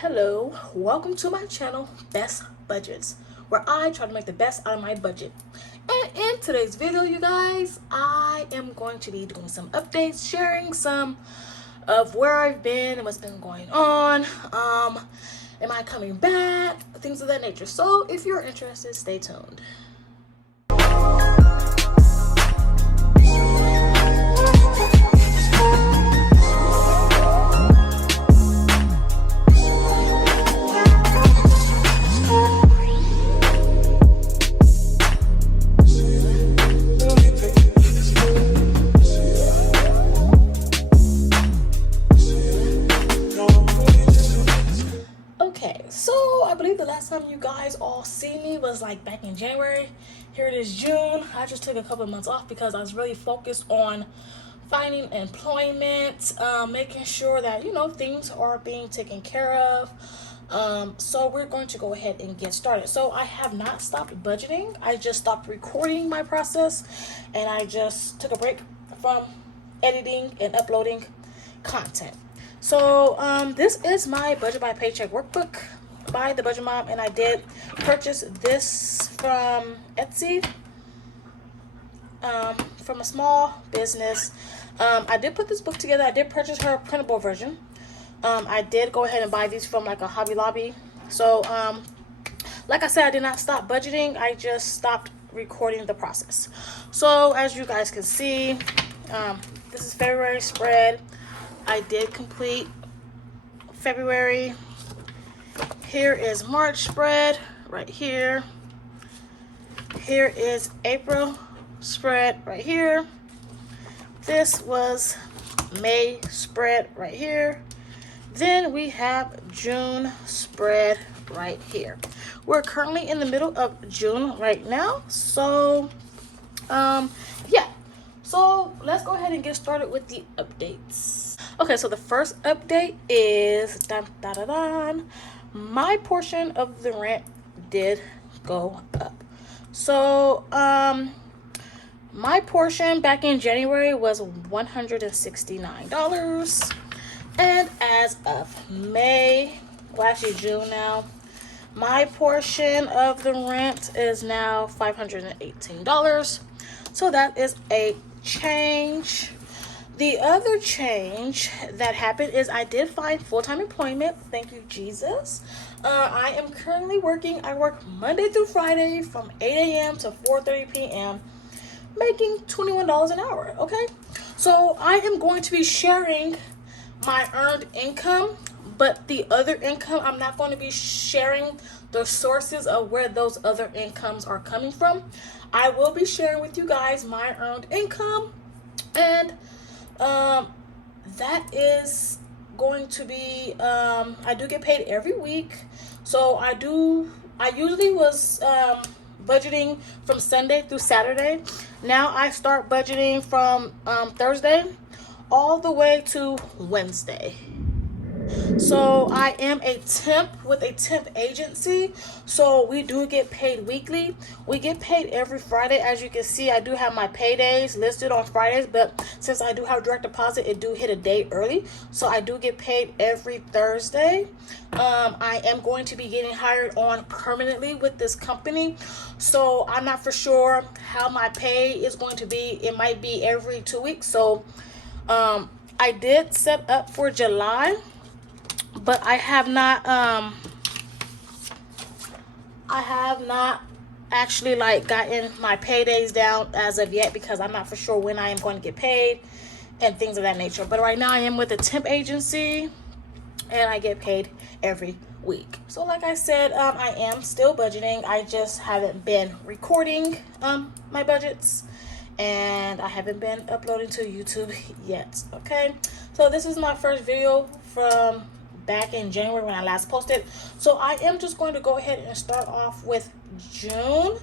Hello, welcome to my channel, Best Budgets, where I try to make the best out of my budget. And in today's video, you guys, I am going to be doing some updates, sharing some of where I've been and what's been going on. Am I coming back? Things of that nature. So if you're interested, stay tuned. Okay, so I believe the last time you guys all see me was like back in January. Here it is June. I just took a couple of months off because I was really focused on finding employment, making sure that, things are being taken care of. So we're going to go ahead and get started. So I have not stopped budgeting. I just stopped recording my process and I just took a break from editing and uploading content. So this is my budget by paycheck workbook by the Budget Mom, and I did purchase this from Etsy, from a small business. I did put this book together. I did purchase her printable version. I did go ahead and buy these from like a Hobby Lobby. So like I said, I did not stop budgeting. I just stopped recording the process. So as you guys can see, this is February spread. I did complete February. Here is March spread right here. Here is April spread right here. This was May spread right here. Then we have June spread right here. We're currently in the middle of June right now. So, yeah. So let's go ahead and get started with the updates. Okay, so the first update is my portion of the rent did go up. So my portion back in January was $169, and as of May, well actually June now, my portion of the rent is now $518. So that is a change. The other change that happened is I did find full-time employment. Thank you, Jesus. I am currently working. I work Monday through Friday from 8 a.m. to 4:30 p.m. making $21 an hour, okay? So I am going to be sharing my earned income, but the other income, I'm not going to be sharing the sources of where those other incomes are coming from. I will be sharing with you guys my earned income, and that is going to be, I do get paid every week. So I usually was budgeting from Sunday through Saturday. Now I start budgeting from Thursday all the way to Wednesday. So I am a temp with a temp agency, so we do get paid weekly. We get paid every Friday. As you can see, I do have my paydays listed on Fridays, but since I do have direct deposit, it do hit a day early, so I do get paid every Thursday. I am going to be getting hired on permanently with this company, so I'm not for sure how my pay is going to be. It might be every 2 weeks. So I did set up for July, but I have not actually like gotten my paydays down as of yet, because I'm not for sure when I am going to get paid and things of that nature. But right now I am with a temp agency and I get paid every week. So like I said, I am still budgeting. I just haven't been recording my budgets, and I haven't been uploading to YouTube yet. Okay, so this is my first video from back in January when I last posted. So I am just going to go ahead and start off with June,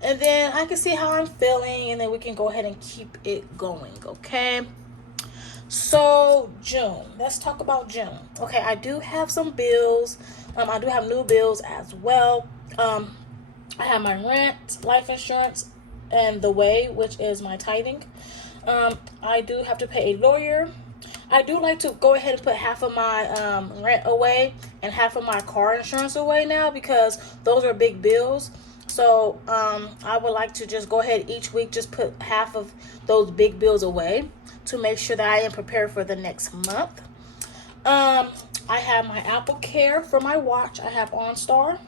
and then I can see how I'm feeling, and then we can go ahead and keep it going. Okay, so June, let's talk about June. Okay, I do have some bills. I do have new bills as well. I have my rent, life insurance, and the way, which is my tithing. I do have to pay a lawyer. I do like to go ahead and put half of my rent away and half of my car insurance away now, because those are big bills. So I would like to just go ahead each week, just put half of those big bills away to make sure that I am prepared for the next month. I have my Apple Care for my watch. I have OnStar.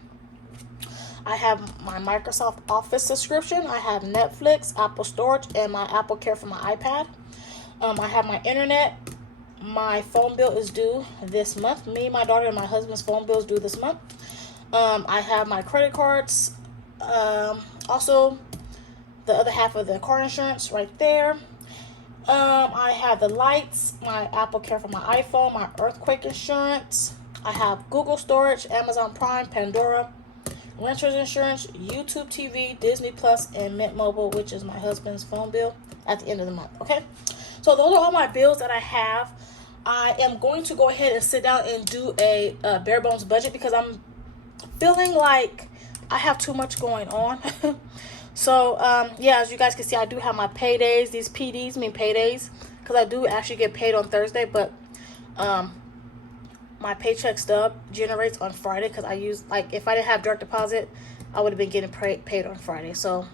I have my Microsoft Office subscription. I have Netflix, Apple Storage, and my Apple Care for my iPad. I have my internet. My phone bill is due this month. Me, my daughter, and my husband's phone bill is due this month. I have my credit cards. Also, the other half of the car insurance right there. I have the lights, my Apple Care for my iPhone, my earthquake insurance. I have Google Storage, Amazon Prime, Pandora, renters insurance, YouTube TV, Disney Plus, and Mint Mobile, which is my husband's phone bill at the end of the month. Okay, so those are all my bills that I have. I am going to go ahead and sit down and do a bare bones budget, because I'm feeling like I have too much going on. So yeah, as you guys can see, I do have my paydays. These PDs mean paydays, because I do actually get paid on Thursday, but my paycheck stub generates on Friday, because I use, like, if I didn't have direct deposit, I would have been getting paid on Friday. So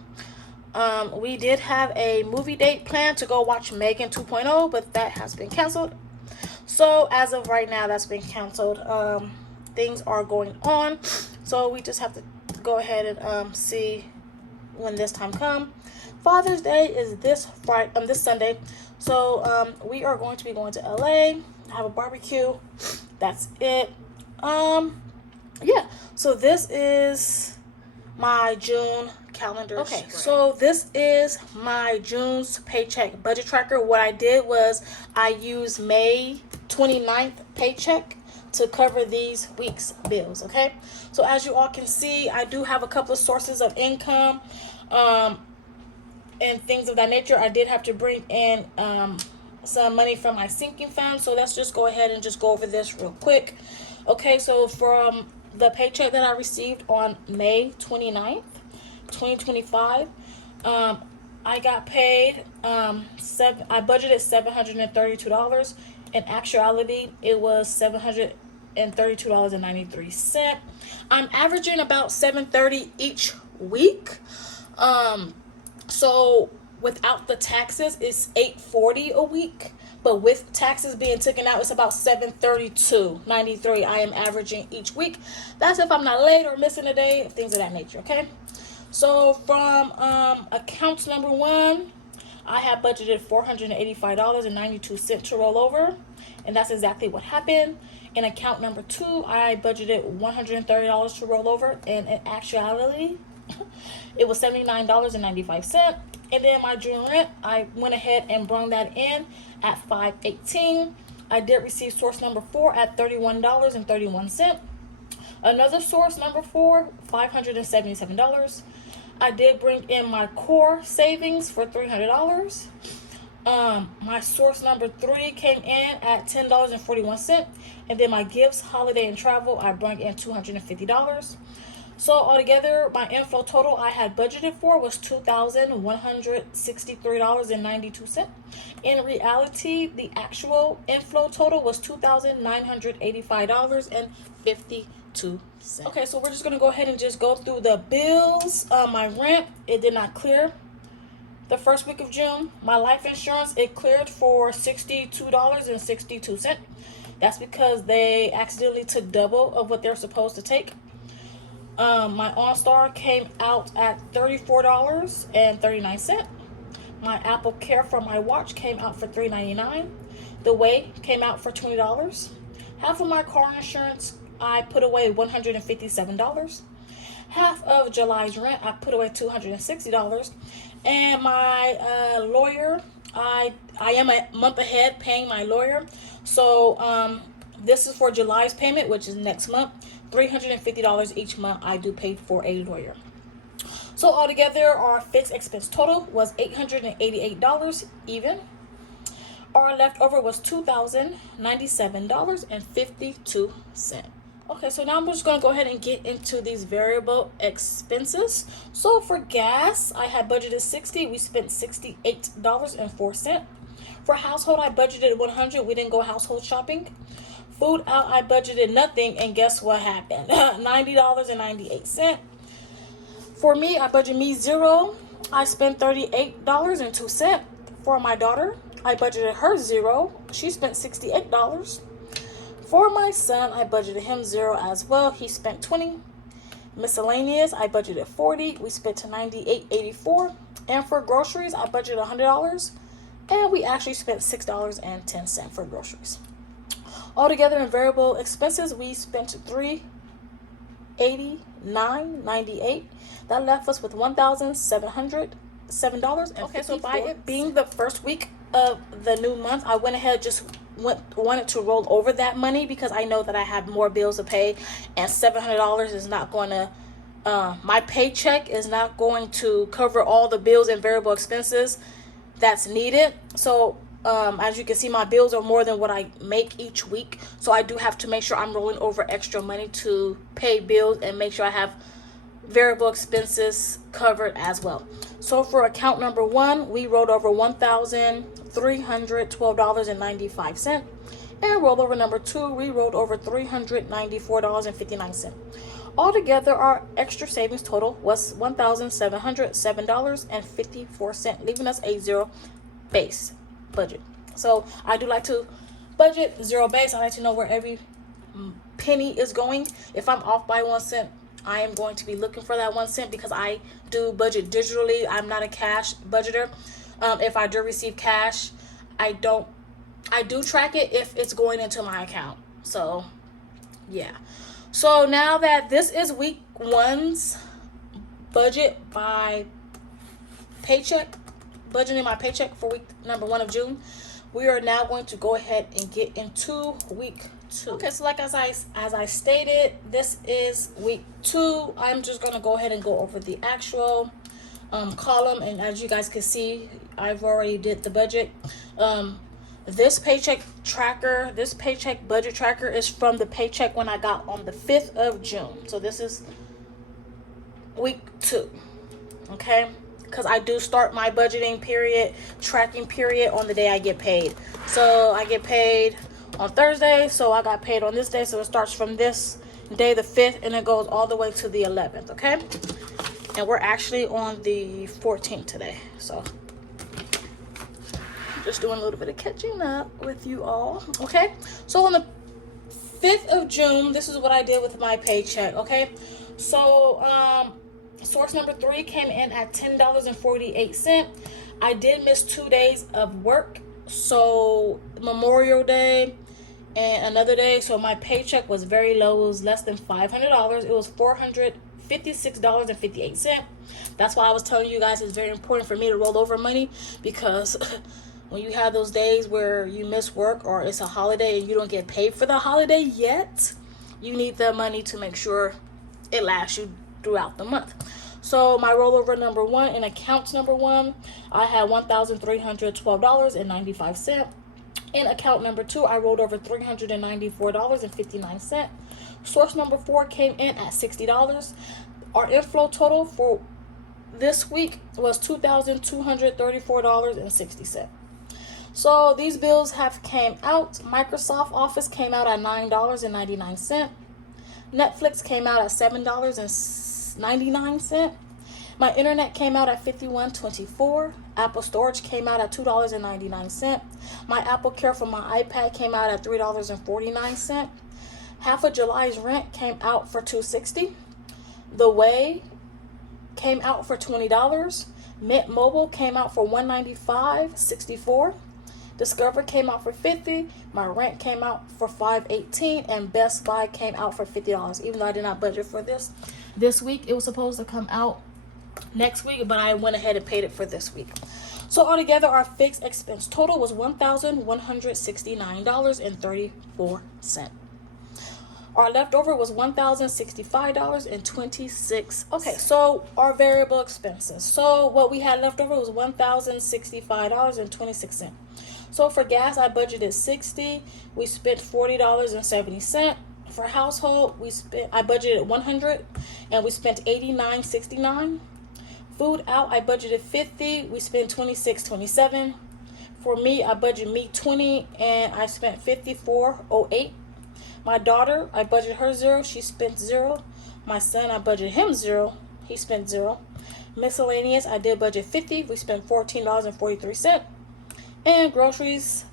we did have a movie date planned to go watch Megan 2.0, but that has been canceled. So as of right now, that's been canceled. Things are going on, so we just have to go ahead and see when this time comes. Father's Day is this Sunday, so we are going to be going to LA, have a barbecue. That's it. Yeah. So this is my June calendar. Okay, spread. So this is my June's paycheck budget tracker. What I did was I used May 29th paycheck to cover these week's bills. Okay, so as you all can see, I do have a couple of sources of income and things of that nature. I did have to bring in some money from my sinking fund, so let's just go ahead and just go over this real quick. Okay, so from the paycheck that I received on May 29th, 2025, I got paid I budgeted $732. In actuality, it was $732.93. I'm averaging about $730 each week. So without the taxes, it's $840 a week. But with taxes being taken out, it's about $732.93 I am averaging each week. That's if I'm not late or missing a day, things of that nature, okay? So from accounts number 1, I have budgeted $485.92 to roll over, and that's exactly what happened. In account number 2, I budgeted $130 to roll over, and in actuality, it was $79.95. And then my June rent, I went ahead and brought that in at $518. I did receive source number 4 at $31.31. Another source number 4, $577. I did bring in my core savings for $300. My source number 3 came in at $10.41. And then my gifts, holiday, and travel, I brought in $250. So altogether, my inflow total I had budgeted for was $2,163.92. In reality, the actual inflow total was $2,985.52. Okay, so we're just going to go ahead and just go through the bills. My rent, it did not clear the first week of June. My life insurance, it cleared for $62.62. That's because they accidentally took double of what they're supposed to take. My OnStar came out at $34.39. My Apple Care for my watch came out for $3.99. The Way came out for $20. Half of my car insurance, I put away $157. Half of July's rent, I put away $260. And my lawyer, I am a month ahead paying my lawyer. So this is for July's payment, which is next month. $350 each month I do pay for a lawyer. So altogether, our fixed expense total was $888 even. Our leftover was $2,097.52. Okay, so now I'm just going to go ahead and get into these variable expenses. So for gas, I had budgeted $60. We spent $68.04. For household, I budgeted $100. We didn't go household shopping. Food out, I budgeted nothing, and guess what happened? $90.98. For me, I budgeted me $0. I spent $38.02. For my daughter, I budgeted her $0. She spent $68. For my son, I budgeted him $0 as well. He spent $20. Miscellaneous, I budgeted $40. We spent $98.84. And for groceries, I budgeted $100. And we actually spent $6.10 for groceries. Altogether in variable expenses, we spent $389.98. That left us with $1,707. Okay, so by it being the first week of the new month, I went ahead wanted to roll over that money because I know that I have more bills to pay, and $700 is not going to my paycheck is not going to cover all the bills and variable expenses that's needed. So as you can see, my bills are more than what I make each week, so I do have to make sure I'm rolling over extra money to pay bills and make sure I have variable expenses covered as well. So for account number 1, we rolled over $1,312.95. And rollover number 2, we rolled over $394.59. Altogether, our extra savings total was $1,707.54, leaving us a $0 base budget. So I do like to budget $0 base. I like to know where every penny is going. If I'm off by 1 cent, I am going to be looking for that 1 cent because I do budget digitally. I'm not a cash budgeter. If I do receive cash, I do track it if it's going into my account. So yeah. So now that this is week 1's budget by paycheck, budgeting my paycheck for week number 1 of June, we are now going to go ahead and get into week 2. Okay, so like as I stated, this is week 2. I'm just going to go ahead and go over the actual column, and as you guys can see, I've already did the budget. This paycheck budget tracker is from the paycheck when I got on the 5th of June. So this is week 2. Okay, because I do start my budgeting period, tracking period on the day I get paid. So I get paid on Thursday, so I got paid on this day, so it starts from this day, the 5th, and it goes all the way to the 11th. Okay, and we're actually on the 14th today, so just doing a little bit of catching up with you all. Okay, so on the 5th of June, this is what I did with my paycheck. Okay, so source number 3 came in at $10.48. I did miss 2 days of work, so Memorial Day and another day, so my paycheck was very low. It was less than $500. It was $456.58. That's why I was telling you guys it's very important for me to roll over money, because when you have those days where you miss work or it's a holiday and you don't get paid for the holiday yet, you need the money to make sure it lasts you throughout the month. So my rollover number 1 in account number 1, I had $1,312.95. In account number 2, I rolled over $394.59. Source number 4 came in at $60. Our inflow total for this week was $2,234.60. So these bills have came out. Microsoft Office came out at $9.99. Netflix came out at $7.99. My internet came out at $51.24. Apple Storage came out at $2.99. My Apple Care for my iPad came out at $3.49. Half of July's rent came out for $2.60. The Way came out for $20. Mint Mobile came out for $195.64. Discover came out for $50. My rent came out for $5.18, and Best Buy came out for $50. Even though I did not budget for this week, it was supposed to come out next week, but I went ahead and paid it for this week. So altogether, our fixed expense total was $1,169.34. Our leftover was $1,065.26. Okay, so our variable expenses. So what we had left over was $1,065.26. So for gas, I budgeted $60. We spent $40.70. For household, I budgeted $100, and we spent $89.69. Food out, I budgeted $50. We spent $26.27. For me, I budgeted me $20 and I spent $54.08. My daughter, I budgeted her $0. She spent $0. My son, I budgeted him $0. He spent $0. Miscellaneous, I did budget $50. We spent $14.43. And groceries,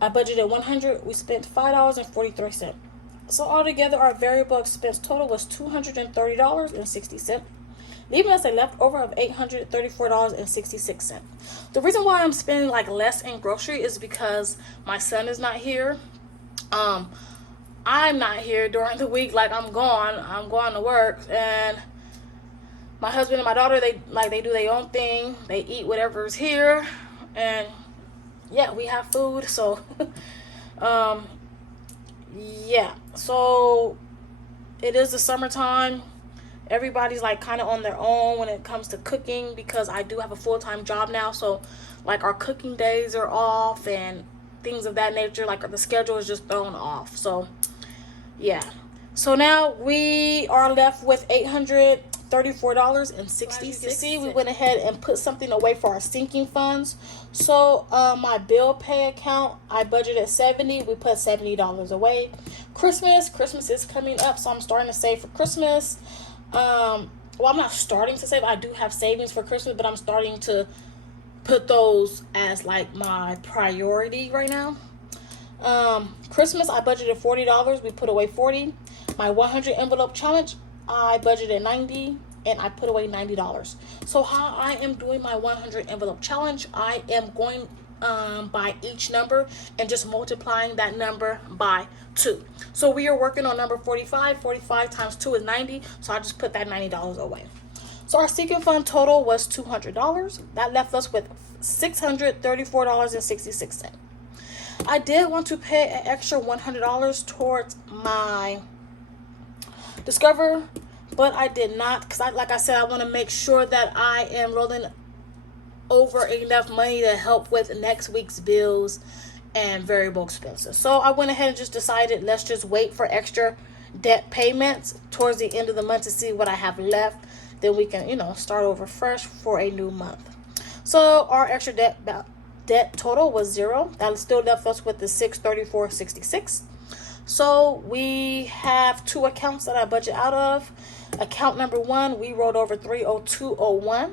I budgeted $100. We spent $5.43. So altogether, our variable expense total was $230.60, leaving us a leftover of $834.66. The reason why I'm spending like less in grocery is because my son is not here. I'm not here during the week. Like, I'm going to work, and my husband and my daughter, they do their own thing. They eat whatever's here, and yeah, we have food. So yeah, so it is the summertime. Everybody's like kind of on their own when it comes to cooking, because I do have a full-time job now. So like our cooking days are off and things of that nature. Like the schedule is just thrown off. So yeah, so now we are left with $834.66. As you can see, we went ahead and put something away for our sinking funds. So my bill pay account, I budgeted $70. We put $70 away. Christmas is coming up, so I'm starting to save for Christmas. Well, I'm not starting to save. I do have savings for Christmas, but I'm starting to put those as like my priority right now. Christmas, I budgeted $40. We put away $40. My 100 envelope challenge, I budgeted $90 and I put away $90. So how I am doing my 100 envelope challenge, I am going by each number and just multiplying that number by 2. So we are working on number 45. 45 times 2 is 90. So I just put that $90 away. So our sinking fund total was $200. That left us with $634.66. I did want to pay an extra $100 towards my Discover, but I did not, because like I said, I want to make sure that I am rolling over enough money to help with next week's bills and variable expenses. So I went ahead and just decided, let's just wait for extra debt payments towards the end of the month to see what I have left. Then we can, start over fresh for a new month. So our extra debt total was $0. That still left us with the $634.66. So we have 2 accounts that I budget out of. Account number 1, we rolled over $302.01.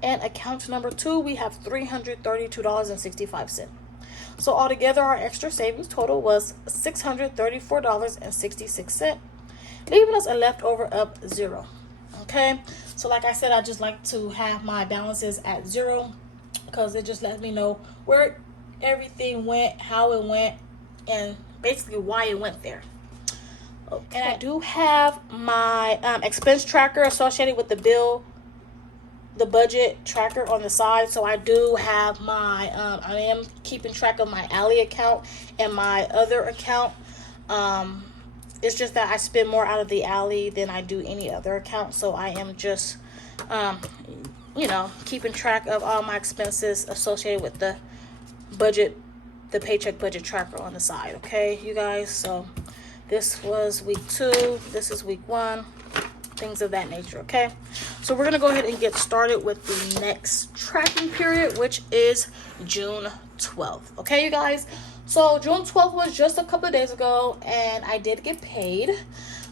And account number 2, we have $332.65. So altogether, our extra savings total was $634.66, leaving us a leftover of $0. Okay, so like I said, I just like to have my balances at $0 because it just lets me know where everything went, how it went, and basically why it went there. Okay. And I do have my expense tracker associated with the budget tracker on the side. So I do have my I am keeping track of my Ally account and my other account. It's just that I spend more out of the Ally than I do any other account. So I am just keeping track of all my expenses associated with the budget, the paycheck budget tracker on the side. Okay, you guys. So this was week 2. This is week 1. Things of that nature. Okay, so we're gonna go ahead and get started with the next tracking period, which is June 12th. Okay, you guys. So June 12th was just a couple of days ago, and I did get paid.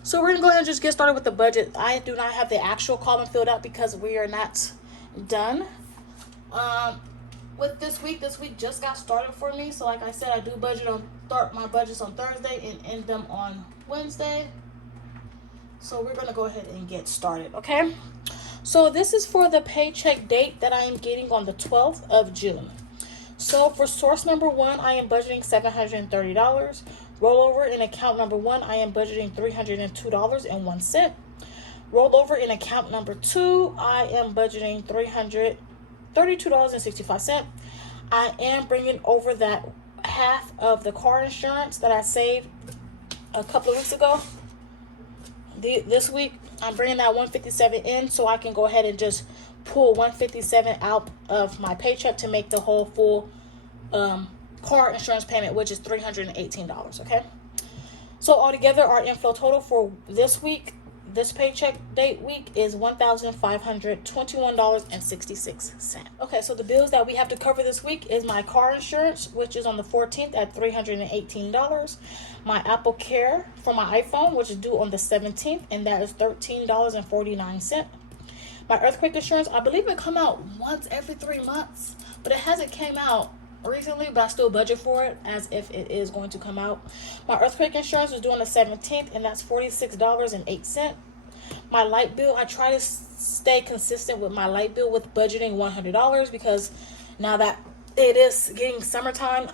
So we're gonna go ahead and just get started with the budget. I do not have the actual column filled out because we are not done with this week. This week just got started for me. So like I said, I do start my budgets on Thursday and end them on Wednesday. So we're going to go ahead and get started, okay? So this is for the paycheck date that I am getting on the 12th of June. So for source number 1, I am budgeting $730. Rollover in account number 1, I am budgeting $302.01. Rollover in account number 2, I am budgeting $332.65. I am bringing over that half of the car insurance that I saved a couple of weeks ago. This week, I'm bringing that $157 in so I can go ahead and just pull $157 out of my paycheck to make the whole full car insurance payment, which is $318, okay? So altogether, our inflow total for this week, this paycheck date week is $1,521.66. Okay, so the bills that we have to cover this week is my car insurance, which is on the 14th at $318. My Apple Care for my iPhone, which is due on the 17th, and that is $13.49. My earthquake insurance, I believe it come out once every 3 months, but it hasn't came out recently, but I still budget for it as if it is going to come out. My earthquake insurance is due on the 17th, and that's $46.08. My light bill, I try to stay consistent with my light bill with budgeting $100 because now that it is getting summertime,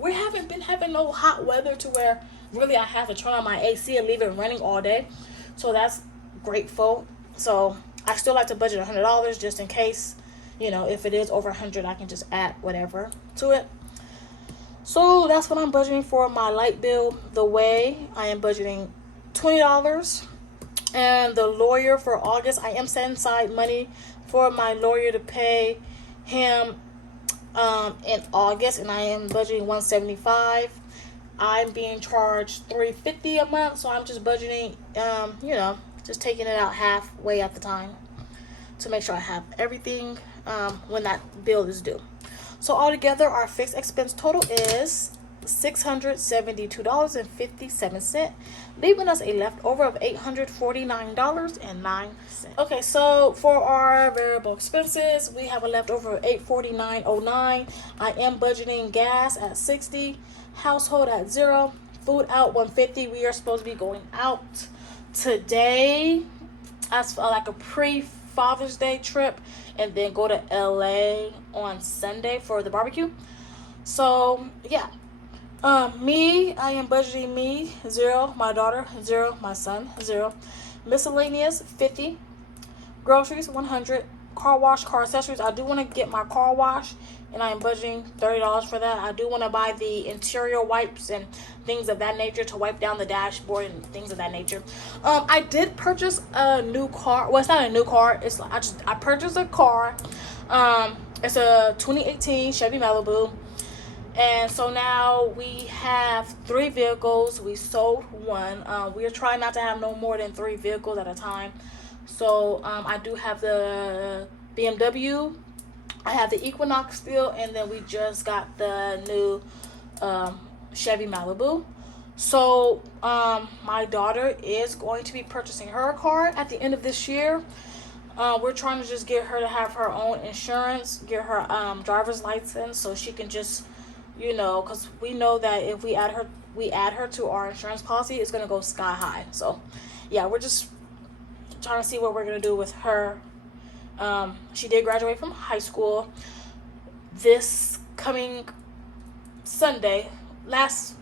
we haven't been having no hot weather to where really I have to turn on my AC and leave it running all day. So that's grateful. So I still like to budget $100 just in case, if it is over 100, I can just add whatever to it. So that's what I'm budgeting for my light bill. The way I am budgeting $20. And the lawyer for August, I am setting aside money for my lawyer to pay him in August, and I am budgeting $175. I'm being charged $350 a month, so I'm just budgeting, just taking it out halfway at the time to make sure I have everything when that bill is due. So altogether, our fixed expense total is $672.57, leaving us a leftover of $849.09. Okay, so for our variable expenses, we have a leftover of $849.09. I am budgeting gas at $60, household at $0, food out $150. We are supposed to be going out today as like a pre-Father's Day trip, and then go to LA on Sunday for the barbecue. So yeah. I am budgeting me $0, my daughter $0, my son $0, miscellaneous $50, groceries $100, car wash, car accessories. I do want to get my car wash, and I am budgeting $30 for that. I do want to buy the interior wipes and things of that nature to wipe down the dashboard and things of that nature. I did purchase a new car. Well, it's not a new car. I purchased a car. It's a 2018 Chevy Malibu. And so now we have 3 vehicles. We sold one. We are trying not to have no more than 3 vehicles at a time. So I do have the BMW. I have the Equinox still. And then we just got the new Chevy Malibu. So my daughter is going to be purchasing her car at the end of this year. We're trying to just get her to have her own insurance, get her driver's license, so she can just... because we know that if we add her to our insurance policy, it's going to go sky high. So, yeah, we're just trying to see what we're going to do with her. She did graduate from high school this coming Sunday,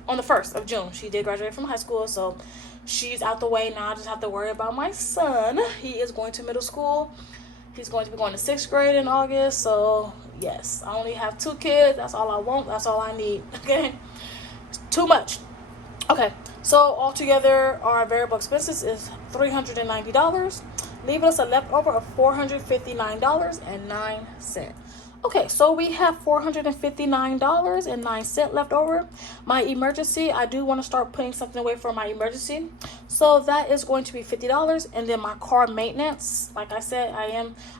on the 1st of June. She did graduate from high school, so she's out the way now. I just have to worry about my son. He is going to middle school. He's going to be going to 6th grade in August. So, yes, I only have 2 kids. That's all I want. That's all I need. Okay? Too much. Okay. So, altogether, our variable expenses is $390, leaving us a leftover of $459.09. Okay, so we have $459.09 left over. My emergency, I do want to start putting something away for my emergency. So that is going to be $50. And then my car maintenance, like I said,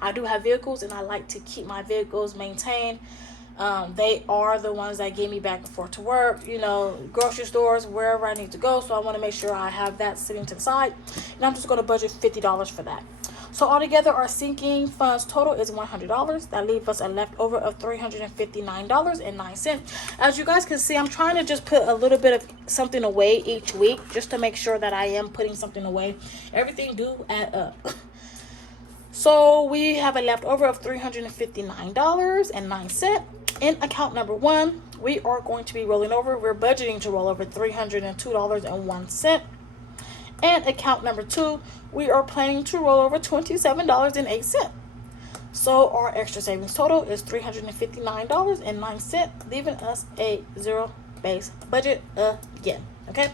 I do have vehicles, and I like to keep my vehicles maintained. They are the ones that get me back and forth to work, grocery stores, wherever I need to go. So I want to make sure I have that sitting to the side. And I'm just going to budget $50 for that. So altogether, our sinking funds total is $100. That leaves us a leftover of $359.09. As you guys can see, I'm trying to just put a little bit of something away each week, just to make sure that I am putting something away. Everything do add up. So we have a leftover of $359.09. In account number 1, we are going to be rolling over. We're budgeting to roll over $302.01. And account number 2, we are planning to roll over $27.08. So our extra savings total is $359.09, leaving us a 0 base budget again. Okay?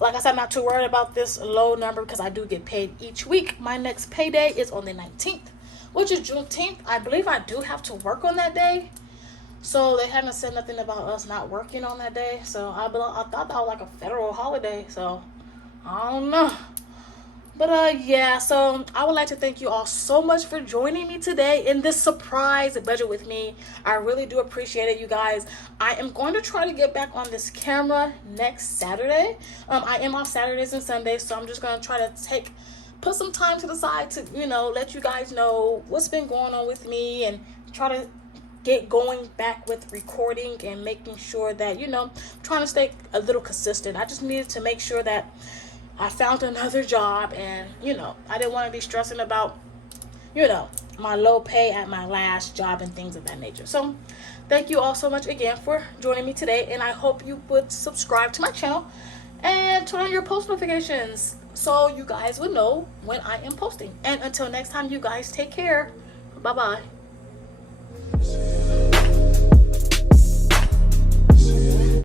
Like I said, I'm not too worried about this low number because I do get paid each week. My next payday is on the 19th, which is Juneteenth. I believe I do have to work on that day. So they haven't said nothing about us not working on that day. So I thought that was like a federal holiday. So I don't know. But yeah, so I would like to thank you all so much for joining me today in this surprise budget with me. I really do appreciate it, you guys. I am going to try to get back on this camera next Saturday. I am off Saturdays and Sundays, so I'm just gonna try to put some time to the side to, let you guys know what's been going on with me and try to get going back with recording and making sure that, trying to stay a little consistent. I just needed to make sure that I found another job, and I didn't want to be stressing about my low pay at my last job and things of that nature. So thank you all so much again for joining me today, and I hope you would subscribe to my channel and turn on your post notifications so you guys would know when I am posting. And until next time, you guys take care. Bye bye.